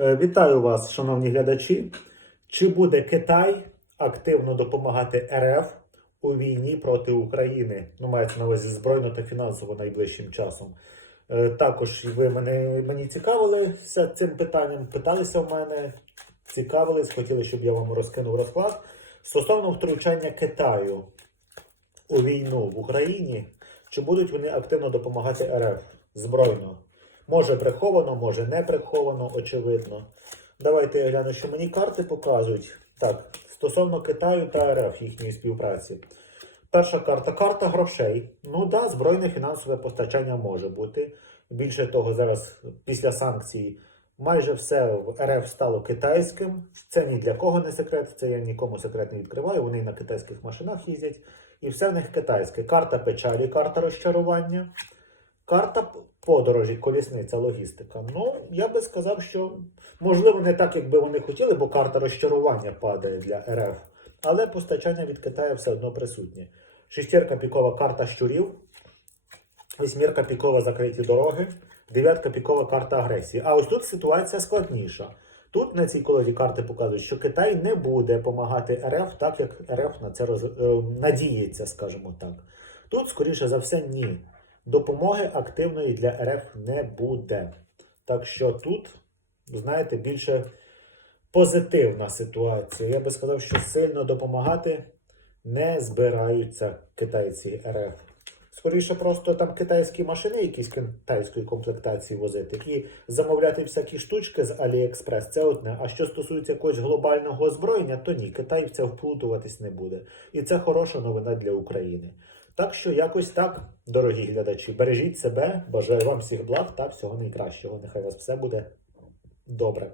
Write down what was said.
Е, Вітаю вас, шановні глядачі. Чи буде Китай активно допомагати РФ у війні проти України? Ну, мається на увазі збройно та фінансово найближчим часом. Е, Також ви мене мені цікавилися цим питанням, питалися в мене, цікавились, хотіли, щоб я вам розкинув розклад. Стосовно втручання Китаю у війну в Україні, чи будуть вони активно допомагати РФ збройно? Може приховано, може не приховано, очевидно. Давайте я гляну, що мені карти показують. Так, стосовно Китаю та РФ їхньої співпраці. Перша карта карта грошей. Ну да, збройне фінансове постачання може бути. Більше того, зараз після санкцій майже все в РФ стало китайським. Це ні для кого не секрет, це я нікому секрет не відкриваю. Вони на китайських машинах їздять, і все в них китайське. Карта печалі, карта розчарування. Карта подорожі, колісниця, логістика. Ну, я би сказав, що можливо не так, як би вони хотіли, бо карта розчарування падає для РФ. Але постачання від Китаю все одно присутнє. Шестірка пікова карта щурів, вісьмірка пікова закриті дороги, дев'ятка пікова карта агресії. А ось тут ситуація складніша. Тут на цій колоді карти показують, що Китай не буде допомагати РФ, так як РФ на це роз... е, надіється, скажімо так. Тут, скоріше за все, ні. Допомоги активної для РФ не буде. Так що тут, знаєте, більше позитивна ситуація. Я би сказав, що сильно допомагати не збираються китайці РФ. Скоріше, просто там китайські машини, якісь китайської комплектації возити, і замовляти всякі штучки з Аліекспрес, це одне. А що стосується якогось глобального озброєння, то ні, Китай в це вплутуватись не буде. І це хороша новина для України. Так що якось так, дорогі глядачі, бережіть себе, бажаю вам всіх благ та всього найкращого. Нехай у вас все буде добре.